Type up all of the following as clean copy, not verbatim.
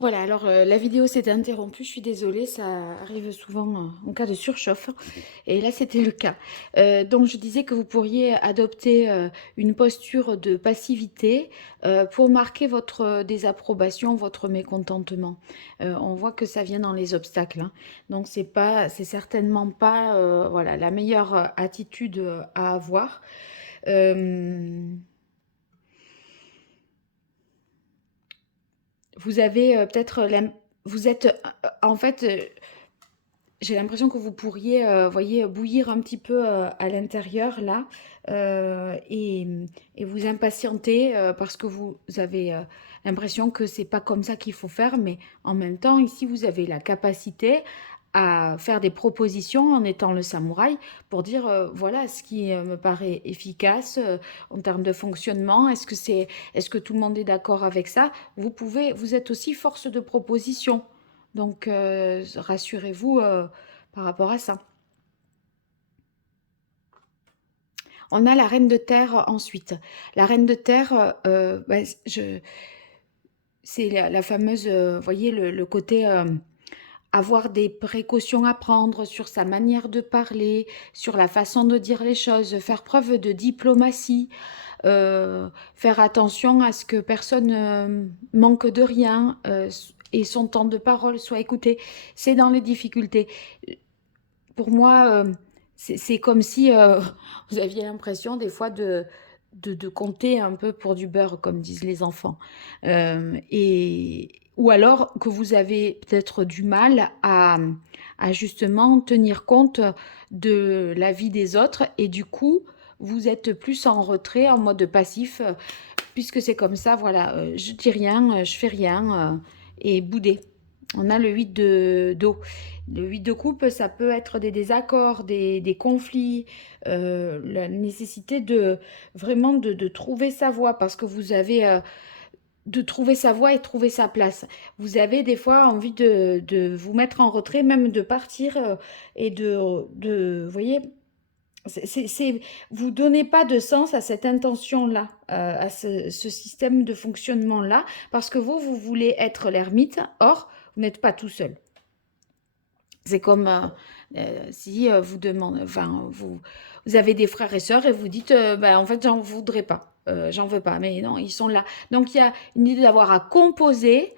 Voilà, alors la vidéo s'est interrompue, je suis désolée, ça arrive souvent en cas de surchauffe et là c'était le cas. Donc je disais que vous pourriez adopter une posture de passivité pour marquer votre désapprobation, votre mécontentement. On voit que ça vient dans les obstacles, hein. Donc c'est certainement pas voilà, la meilleure attitude à avoir. Euh, Vous avez peut-être vous êtes en fait j'ai l'impression que vous pourriez, voyez, bouillir un petit peu à l'intérieur là, et vous impatienter parce que vous avez l'impression que c'est pas comme ça qu'il faut faire, mais en même temps, ici, vous avez la capacité à faire des propositions en étant le samouraï pour dire voilà ce qui me paraît efficace en termes de fonctionnement. Est-ce que tout le monde est d'accord avec ça? Vous êtes aussi force de proposition. Donc, rassurez-vous par rapport à ça. On a la reine de terre ensuite. La reine de terre, c'est la fameuse, vous voyez, le côté avoir des précautions à prendre sur sa manière de parler, sur la façon de dire les choses, faire preuve de diplomatie, faire attention à ce que personne manque de rien et son temps de parole soit écouté. C'est dans les difficultés. Pour moi, c'est comme si vous aviez l'impression des fois de compter un peu pour du beurre, comme disent les enfants. Ou alors que vous avez peut-être du mal à justement tenir compte de la vie des autres et du coup, vous êtes plus en retrait, en mode passif, puisque c'est comme ça, voilà, je dis rien, je fais rien et boudé. On a le 8 d'eau. Le 8 de coupe, ça peut être des désaccords, des conflits, la nécessité de vraiment de trouver sa voie parce que vous avez de trouver sa voie et trouver sa place. Vous avez des fois envie de vous mettre en retrait, même de partir et vous voyez, vous donnez pas de sens à cette intention-là, à ce système de fonctionnement-là, parce que vous voulez être l'ermite, or, vous n'êtes pas tout seul. C'est comme si vous demandez, enfin, vous avez des frères et sœurs et vous dites, ben, en fait, j'en voudrais pas, j'en veux pas, mais non, ils sont là. Donc, il y a une idée d'avoir à composer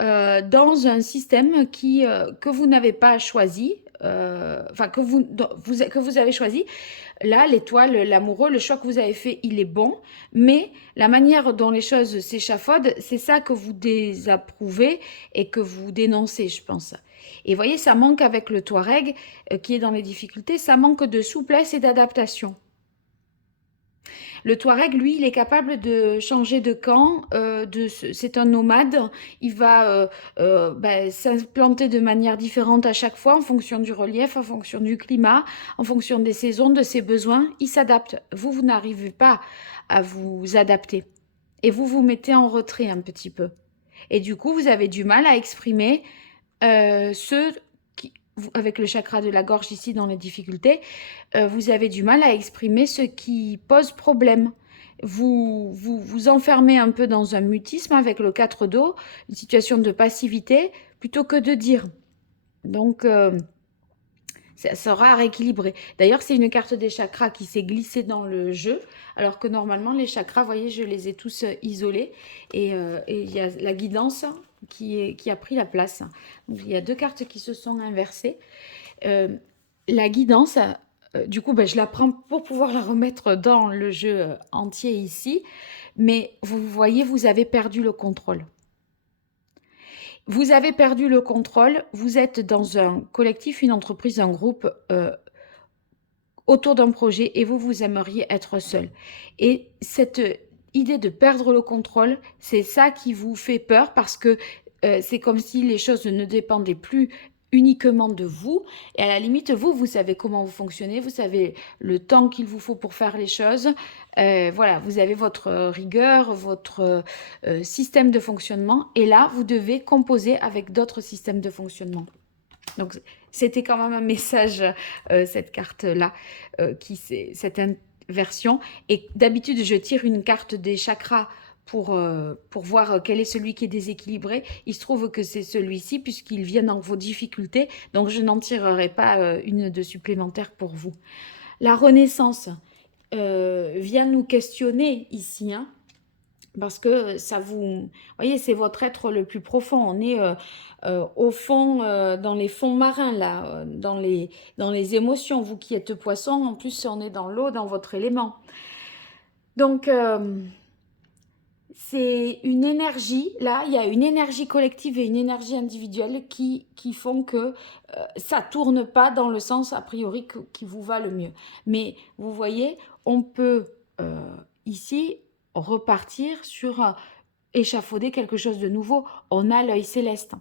dans un système que vous n'avez pas choisi, enfin, que vous avez choisi. Là, l'étoile, l'amoureux, le choix que vous avez fait, il est bon, mais la manière dont les choses s'échafaudent, c'est ça que vous désapprouvez et que vous dénoncez, je pense. Et voyez, ça manque avec le Touareg qui est dans les difficultés, ça manque de souplesse et d'adaptation. Le Touareg, lui, il est capable de changer de camp. C'est un nomade. Il va s'implanter de manière différente à chaque fois en fonction du relief, en fonction du climat, en fonction des saisons, de ses besoins. Il s'adapte. Vous n'arrivez pas à vous adapter. Et vous vous mettez en retrait un petit peu. Et du coup, vous avez du mal à exprimer ce qui, avec le chakra de la gorge ici dans les difficultés, vous avez du mal à exprimer ce qui pose problème. Vous enfermez un peu dans un mutisme avec le 4 d'eau, une situation de passivité, plutôt que de dire. Donc, ça sera à rééquilibrer. D'ailleurs, c'est une carte des chakras qui s'est glissée dans le jeu, alors que normalement, les chakras, vous voyez, je les ai tous isolés. Et il y a la guidance qui a pris la place. Donc, il y a deux cartes qui se sont inversées. Euh, la guidance, du coup, ben, je la prends pour pouvoir la remettre dans le jeu entier ici. Mais vous voyez, vous avez perdu le contrôle. Vous avez perdu le contrôle. Vous êtes dans un collectif, une entreprise, un groupe autour d'un projet et vous aimeriez être seul. Et cette idée de perdre le contrôle, c'est ça qui vous fait peur parce que c'est comme si les choses ne dépendaient plus uniquement de vous. Et à la limite, vous savez comment vous fonctionnez, vous savez le temps qu'il vous faut pour faire les choses. Voilà, vous avez votre rigueur, votre système de fonctionnement. Et là, vous devez composer avec d'autres systèmes de fonctionnement. Donc, c'était quand même un message, cette carte-là, cette inversion. Et d'habitude, je tire une carte des chakras pour voir quel est celui qui est déséquilibré. Il se trouve que c'est celui-ci puisqu'il vient dans vos difficultés. Donc, je n'en tirerai pas une de supplémentaire pour vous. La Renaissance vient nous questionner ici, hein, parce que ça vous voyez, c'est votre être le plus profond. On est au fond, dans les fonds marins, là, dans les émotions. Vous qui êtes poisson, en plus, on est dans l'eau, dans votre élément. Donc, c'est une énergie, là, il y a une énergie collective et une énergie individuelle qui font que ça ne tourne pas dans le sens, a priori, qui vous va le mieux. Mais, vous voyez, on peut, ici, repartir sur échafauder quelque chose de nouveau. On a l'œil céleste.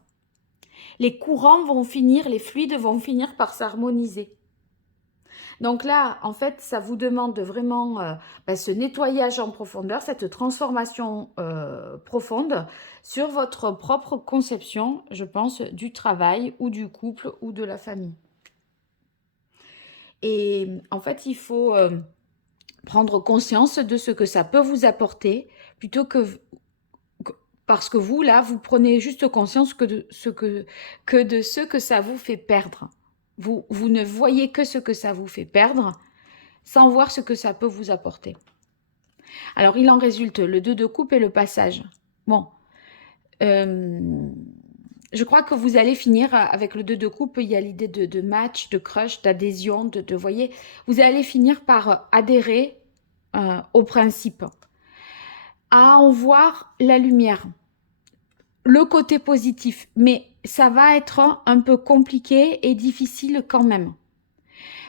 Les courants vont finir, les fluides vont finir par s'harmoniser. Donc là, en fait, ça vous demande vraiment ce nettoyage en profondeur, cette transformation profonde sur votre propre conception, je pense, du travail ou du couple ou de la famille. Et en fait, il faut prendre conscience de ce que ça peut vous apporter plutôt que parce que vous, là, vous prenez juste conscience que de ce que ça vous fait perdre. Vous ne voyez que ce que ça vous fait perdre sans voir ce que ça peut vous apporter. Alors, il en résulte le 2 de coupe et le passage. Bon, je crois que vous allez finir avec le 2 de coupe. Il y a l'idée de match, de crush, d'adhésion, de voyez, vous allez finir par adhérer au principe, à en voir la lumière, le côté positif. Mais ça va être un peu compliqué et difficile quand même.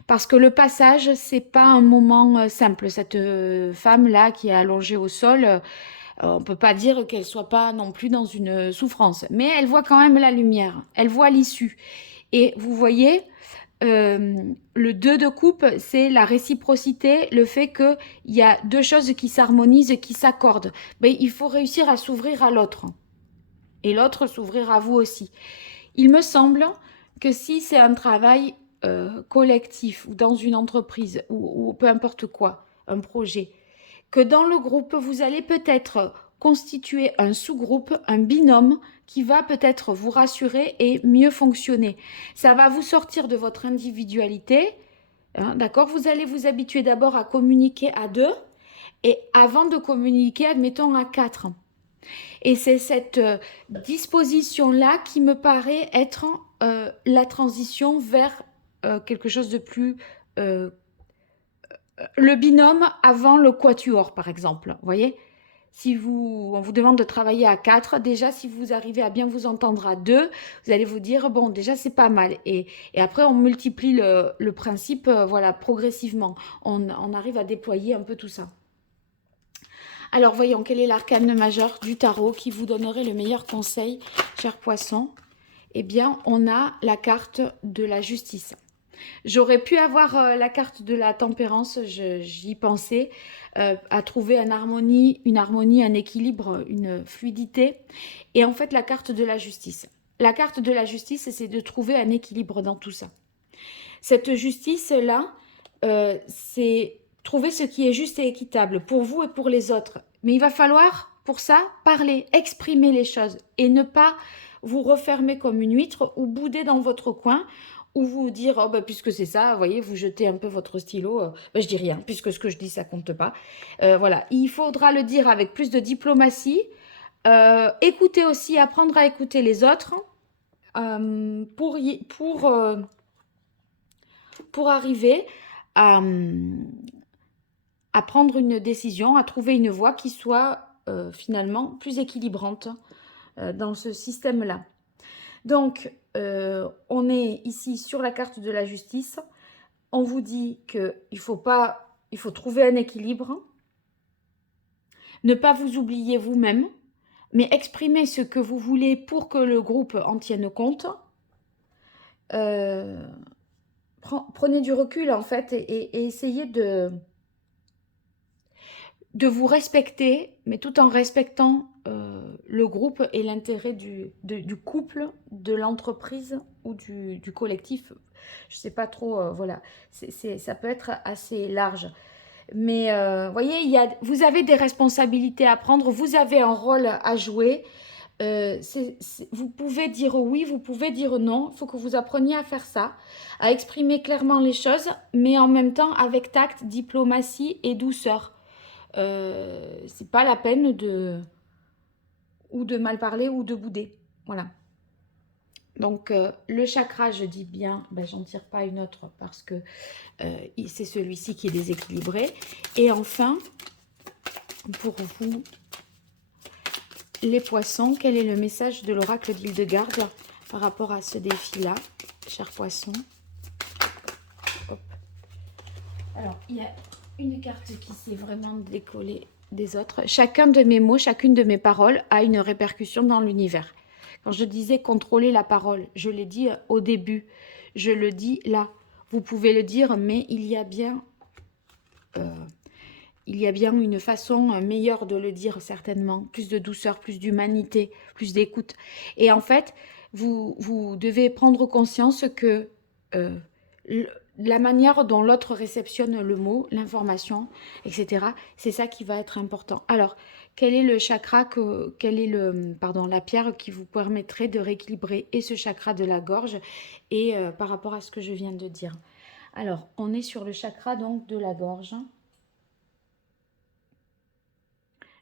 Parce que le passage, c'est pas un moment simple. Cette femme-là qui est allongée au sol, on ne peut pas dire qu'elle soit pas non plus dans une souffrance. Mais elle voit quand même la lumière. Elle voit l'issue. Et vous voyez, le 2 de coupe, c'est la réciprocité, le fait qu'il y a deux choses qui s'harmonisent, qui s'accordent. Mais il faut réussir à s'ouvrir à l'autre. Et l'autre s'ouvrir à vous aussi. Il me semble que si c'est un travail collectif ou dans une entreprise ou peu importe quoi, un projet, que dans le groupe, vous allez peut-être constituer un sous-groupe, un binôme qui va peut-être vous rassurer et mieux fonctionner. Ça va vous sortir de votre individualité, hein, d'accord? Vous allez vous habituer d'abord à communiquer à 2 et avant de communiquer, admettons, à 4. Et c'est cette disposition-là qui me paraît être la transition vers quelque chose de plus... le binôme avant le quatuor, par exemple. Vous voyez, si on vous demande de travailler à 4, déjà, si vous arrivez à bien vous entendre à 2, vous allez vous dire, bon, déjà, c'est pas mal. Et après, on multiplie le principe, voilà, progressivement. On arrive à déployer un peu tout ça. Alors, voyons, quel est l'arcane majeur du tarot qui vous donnerait le meilleur conseil, cher poisson? Eh bien, on a la carte de la justice. J'aurais pu avoir la carte de la tempérance, j'y pensais, à trouver une harmonie, un équilibre, une fluidité. Et en fait, la carte de la justice. La carte de la justice, c'est de trouver un équilibre dans tout ça. Cette justice-là, c'est trouver ce qui est juste et équitable pour vous et pour les autres. Mais il va falloir, pour ça, parler, exprimer les choses et ne pas vous refermer comme une huître ou bouder dans votre coin ou vous dire, oh, bah, puisque c'est ça, vous voyez, vous jetez un peu votre stylo, bah, je dis rien, puisque ce que je dis, ça compte pas. Voilà, il faudra le dire avec plus de diplomatie, écouter aussi, apprendre à écouter les autres pour arriver à prendre une décision, à trouver une voie qui soit finalement plus équilibrante dans ce système-là. Donc, on est ici sur la carte de la justice. On vous dit qu'il faut trouver un équilibre, ne pas vous oublier vous-même, mais exprimer ce que vous voulez pour que le groupe en tienne compte. Prenez du recul en fait et essayez de vous respecter, mais tout en respectant le groupe et l'intérêt du couple, de l'entreprise ou du collectif. Je ne sais pas trop, voilà, ça peut être assez large. Mais vous voyez, vous avez des responsabilités à prendre, vous avez un rôle à jouer. Vous pouvez dire oui, vous pouvez dire non. Il faut que vous appreniez à faire ça, à exprimer clairement les choses, mais en même temps avec tact, diplomatie et douceur. C'est pas la peine de mal parler ou de bouder. Voilà. Donc, le chakra, je dis bien, ben, j'en tire pas une autre parce que c'est celui-ci qui est déséquilibré. Et enfin, pour vous, les poissons, quel est le message de l'oracle d'Hildegarde par rapport à ce défi-là, chers poissons? Hop. Alors, il y a une carte qui s'est vraiment décollée des autres. Chacun de mes mots, chacune de mes paroles a une répercussion dans l'univers. Quand je disais contrôler la parole, je l'ai dit au début, je le dis là. Vous pouvez le dire, mais il y a bien une façon meilleure de le dire, certainement. Plus de douceur, plus d'humanité, plus d'écoute. Et en fait, vous devez prendre conscience que la manière dont l'autre réceptionne le mot, l'information, etc., c'est ça qui va être important. Alors, quel est le chakra, la pierre qui vous permettrait de rééquilibrer et ce chakra de la gorge et par rapport à ce que je viens de dire? Alors, on est sur le chakra donc de la gorge.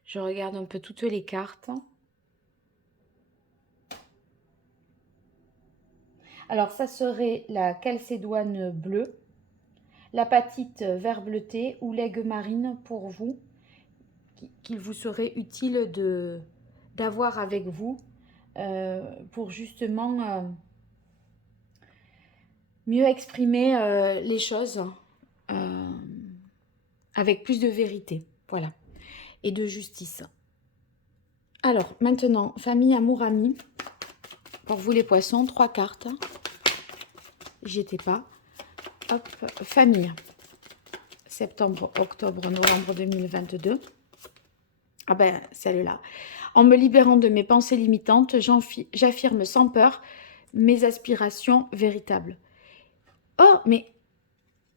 Je regarde un peu toutes les cartes. Alors, ça serait la calcédoine bleue, l'apatite vert bleuté ou l'aigue marine pour vous, qu'il vous serait utile d'avoir avec vous pour justement mieux exprimer les choses avec plus de vérité. Voilà. Et de justice. Alors, maintenant, famille, amour, amis. Pour vous les poissons, 3 cartes. J'y étais pas. Hop, famille. Septembre, octobre, novembre 2022. Ah ben, celle-là. En me libérant de mes pensées limitantes, j'affirme sans peur mes aspirations véritables. Oh, mais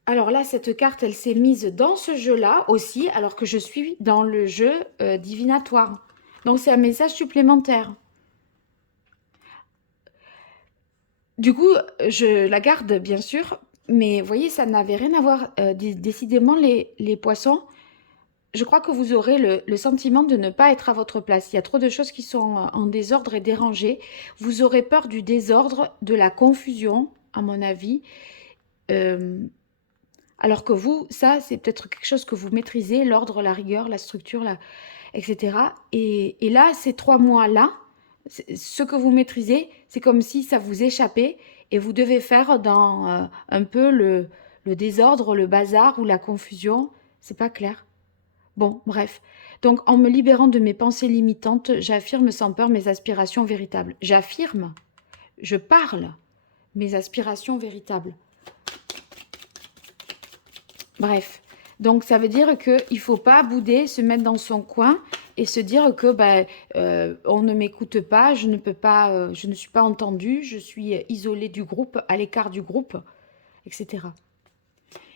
alors là, cette carte, elle s'est mise dans ce jeu-là aussi, alors que je suis dans le jeu divinatoire. Donc, c'est un message supplémentaire. Du coup, je la garde, bien sûr, mais vous voyez, ça n'avait rien à voir. Décidément, les poissons, je crois que vous aurez le sentiment de ne pas être à votre place. Il y a trop de choses qui sont en désordre et dérangées. Vous aurez peur du désordre, de la confusion, à mon avis. Alors que vous, ça, c'est peut-être quelque chose que vous maîtrisez, l'ordre, la rigueur, la structure, etc. Et là, ces 3 mois-là, ce que vous maîtrisez, c'est comme si ça vous échappait et vous devez faire dans un peu le désordre, le bazar ou la confusion. C'est pas clair. Bon, bref. Donc, en me libérant de mes pensées limitantes, j'affirme sans peur mes aspirations véritables. J'affirme, je parle mes aspirations véritables. Bref. Donc, ça veut dire qu'il ne faut pas bouder, se mettre dans son coin et se dire que on ne m'écoute pas, je ne peux pas, je ne suis pas entendue, je suis isolée du groupe, à l'écart du groupe, etc.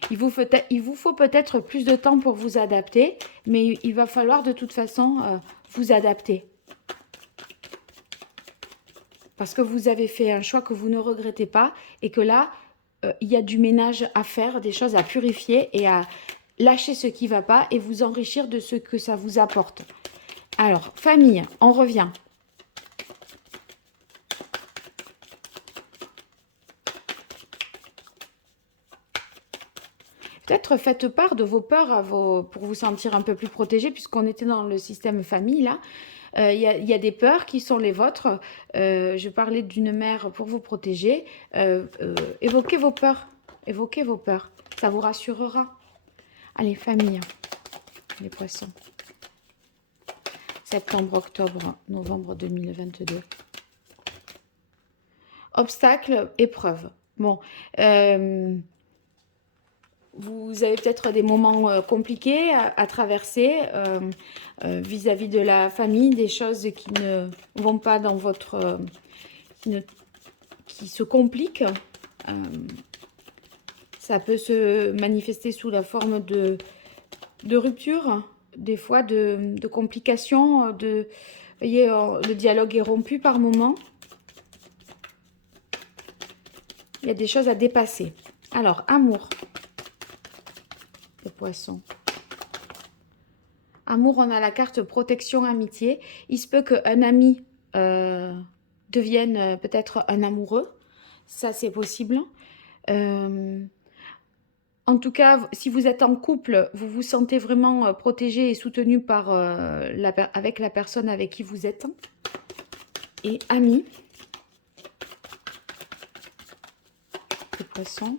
Il vous faut peut-être plus de temps pour vous adapter, mais il va falloir de toute façon vous adapter. Parce que vous avez fait un choix que vous ne regrettez pas et que là, il y a du ménage à faire, des choses à purifier et à lâcher ce qui ne va pas et vous enrichir de ce que ça vous apporte. Alors, famille, on revient. Peut-être faites part de vos peurs pour vous sentir un peu plus protégé, puisqu'on était dans le système famille, là. Il y a des peurs qui sont les vôtres. Je parlais d'une mère pour vous protéger. Évoquez vos peurs. Évoquez vos peurs. Ça vous rassurera. Allez, famille, les poissons. Septembre, octobre, novembre 2022. Obstacles, épreuves. Bon, vous avez peut-être des moments compliqués à traverser vis-à-vis de la famille, des choses qui ne vont pas dans votre... qui se compliquent. Ça peut se manifester sous la forme de de rupture, des fois de complications, vous voyez, le dialogue est rompu par moment. Il y a des choses à dépasser. Alors, amour, les poissons. Amour, on a la carte protection, amitié. Il se peut qu'un ami devienne peut-être un amoureux. Ça, c'est possible. En tout cas, si vous êtes en couple, vous vous sentez vraiment protégé et soutenu par, avec la personne avec qui vous êtes. Et amis. Les poissons.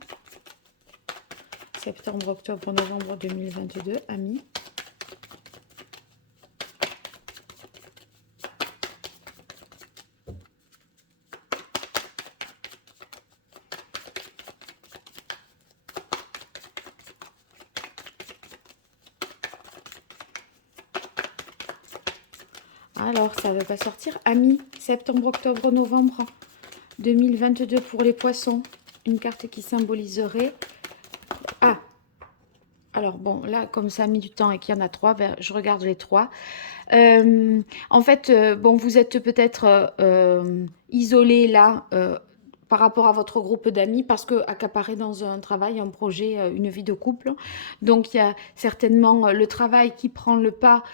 Septembre, octobre, novembre 2022. Amis. Alors, ça ne veut pas sortir. Amis, septembre, octobre, novembre 2022 pour les poissons. Une carte qui symboliserait... Ah, alors bon, là, comme ça a mis du temps et qu'il y en a 3, ben, je regarde les 3. En fait, bon, vous êtes peut-être isolé là par rapport à votre groupe d'amis parce que accaparé dans un travail, un projet, une vie de couple. Donc, il y a certainement le travail qui prend le pas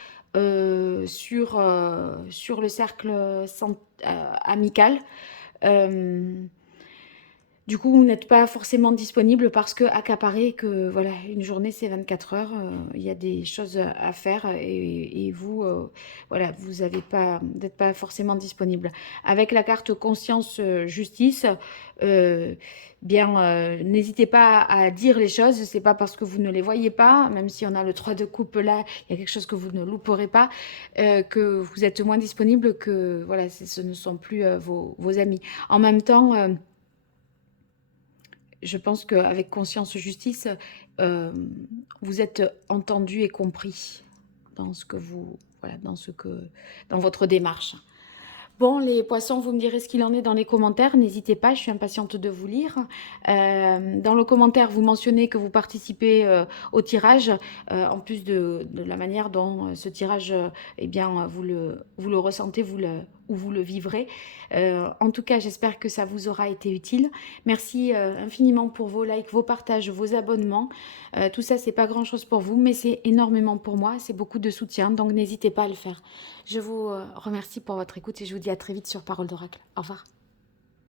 sur le cercle amical. Du coup, vous n'êtes pas forcément disponible parce que accaparé, que voilà, une journée c'est 24 heures, il y a des choses à faire et vous, voilà, vous n'êtes pas forcément disponible. Avec la carte conscience justice, bien, n'hésitez pas à dire les choses. C'est pas parce que vous ne les voyez pas, même si on a le 3 de coupe là, il y a quelque chose que vous ne louperez pas, que vous êtes moins disponible, que voilà, ce ne sont plus vos amis. En même temps. Je pense qu'avec conscience justice, vous êtes entendu et compris dans ce que vous, voilà, dans votre démarche. Bon, les poissons, vous me direz ce qu'il en est dans les commentaires. N'hésitez pas, je suis impatiente de vous lire. Dans le commentaire, vous mentionnez que vous participez au tirage, en plus de la manière dont ce tirage, eh bien, vous le ressentez, ou vous le vivrez. En tout cas, j'espère que ça vous aura été utile. Merci infiniment pour vos likes, vos partages, vos abonnements. Tout ça, c'est pas grand-chose pour vous, mais c'est énormément pour moi. C'est beaucoup de soutien, donc n'hésitez pas à le faire. Je vous remercie pour votre écoute et je vous dis à très vite sur Parole d'Oracle. Au revoir.